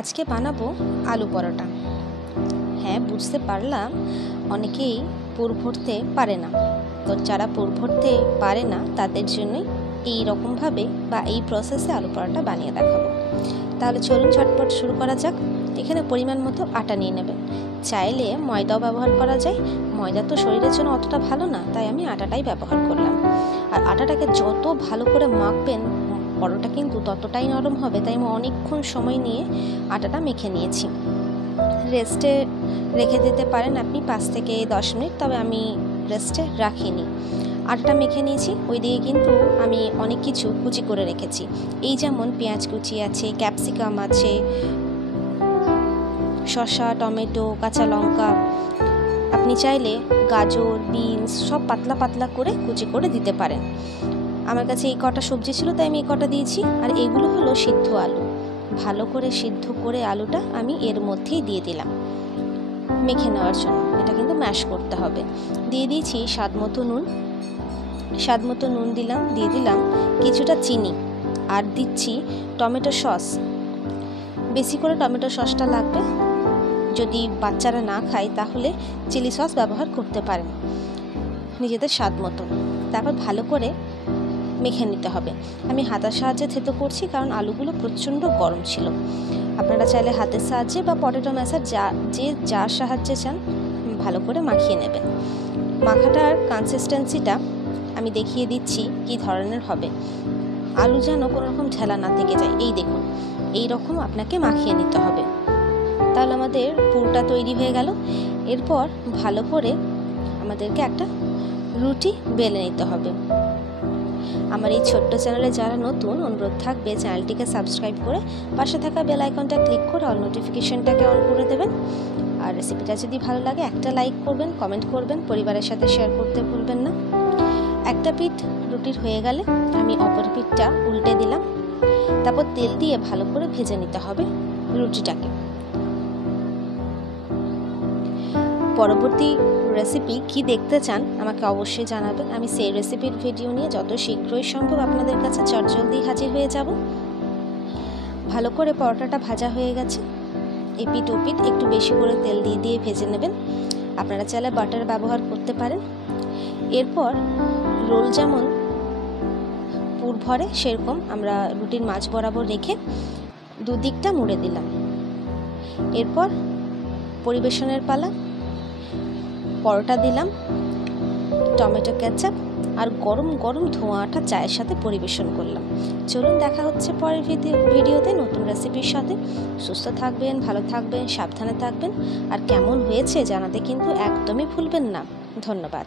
আজকে বানাবো আলু পরোটা। হ্যাঁ, বুঝতে পারলাম অনেকেই পুর ভরতে পারে না। তো যারা পুর ভরতে পারে না তাদের জন্যই এই রকমভাবে বা এই প্রসেসে আলু পরোটা বানিয়ে দেখাবো। তাহলে চলুন ঝটপট শুরু করা যাক। এখানে পরিমাণ মতো আটা নিয়ে নেবেন। চাইলে ময়দাও ব্যবহার করা যায়, ময়দা তো শরীরের জন্য অতটা ভালো না, তাই আমি আটাটাই ব্যবহার করলাম। আর আটাটাকে যত ভালো করে মাখবেন পরোটা কিন্তু ততটাই নরম হবে, তাই আমি অনেকক্ষণ সময় নিয়ে আটাটা মেখে নিয়েছি। রেস্টে রেখে দিতে পারেন আপনি 5 থেকে 10 মিনিট, তবে আমি রেস্টে রাখিনি। আটাটা মেখে নিয়েছি। ওইদিকে কিন্তু আমি অনেক কিছু কুচি করে রেখেছি। এই যেমন পেঁয়াজ কুচি আছে, ক্যাপসিকাম আছে, শসা, টমেটো, কাঁচা লঙ্কা। আপনি চাইলে গাজর, বিনস সব পাতলা পাতলা করে কুচি করে দিতে পারেন। আমার কাছে এই কটা সবজি ছিল, তাই আমি এই কটা দিয়েছি। আর এগুলো হলো সিদ্ধ আলু। ভালো করে সিদ্ধ করে আলুটা আমি এর মধ্যেই দিয়ে দিলাম মেখে নেওয়ার জন্য। এটা কিন্তু ম্যাশ করতে হবে। দিয়ে দিয়েছি স্বাদ মতো নুন দিলাম, দিয়ে দিলাম কিছুটা চিনি, আর দিচ্ছি টমেটো সস। বেশি করে টমেটো সসটা লাগবে। যদি বাচ্চারা না খায় তাহলে চিলি সস ব্যবহার করতে পারেন নিজেদের স্বাদ মতো। তারপর ভালো করে মেখে নিতে হবে। আমি হাতের সাহায্যে থেতো করছি, কারণ আলুগুলো প্রচণ্ড গরম ছিল। আপনারা চাইলে হাতের সাহায্যে বা পটেটো ম্যাশার যার সাহায্যে চান ভালো করে মাখিয়ে নেবেন। মাখাটার কনসিস্টেন্সিটা আমি দেখিয়ে দিচ্ছি কি ধরনের হবে। আলু যেন কোনো রকম ঢেলা না থেকে যায়। এই দেখুন, এই রকম আপনাকে মাখিয়ে নিতে হবে। তাহলে আমাদের পুরটা তৈরি হয়ে গেল। এরপর ভালো করে আমাদেরকে একটা রুটি বেলে নিতে হবে। আমার এই ছোট্ট চ্যানেলে যারা নতুন, অনুরোধ থাকবে চ্যানেলটিকে সাবস্ক্রাইব করে পাশে থাকা বেল আইকনটা ক্লিক করে অল নোটিফিকেশনটাকে অন করে দেবেন। আর রেসিপিটা যদি ভালো লাগে একটা লাইক করবেন, কমেন্ট করবেন, পরিবারের সাথে শেয়ার করতে ভুলবেন না। একটা পিঠ রুটির হয়ে গেলে আমি অপর পিঠটা উল্টে দিলাম। তারপর তেল দিয়ে ভালো করে ভেজে নিতে হবে রুটিটাকে। পরবর্তী রেসিপি কি দেখতে চান আমাকে অবশ্যই জানাবেন। আমি সেই রেসিপির ভিডিও নিয়ে যত শীঘ্রই সম্ভব আপনাদের কাছে চটজলদি হাজির হয়ে যাব। ভালো করে পরোটাটা ভাজা হয়ে গেছে। এপিঠ ওপিঠ একটু বেশি করে তেল দিয়ে ভেজে নেবেন। আপনারা চাইলে বাটার ব্যবহার করতে পারেন। এরপর রোল যেমন পুর ভরে, সেরকম আমরা রুটির মাঝ বরাবর রেখে দুদিকটা মুড়ে দিলাম। এরপর পরিবেশনের পালা। পরোটা দিলাম, টমেটো কেচাপ আর গরম গরম ধোঁয়াটা চায়ের সাথে পরিবেশন করলাম। চলুন দেখা হচ্ছে পরের ভিডিওতে নতুন রেসিপির সাথে। সুস্থ থাকবেন, ভালো থাকবেন, সাবধানে থাকবেন। আর কেমন হয়েছে জানাতে কিন্তু একদমই ভুলবেন না। ধন্যবাদ।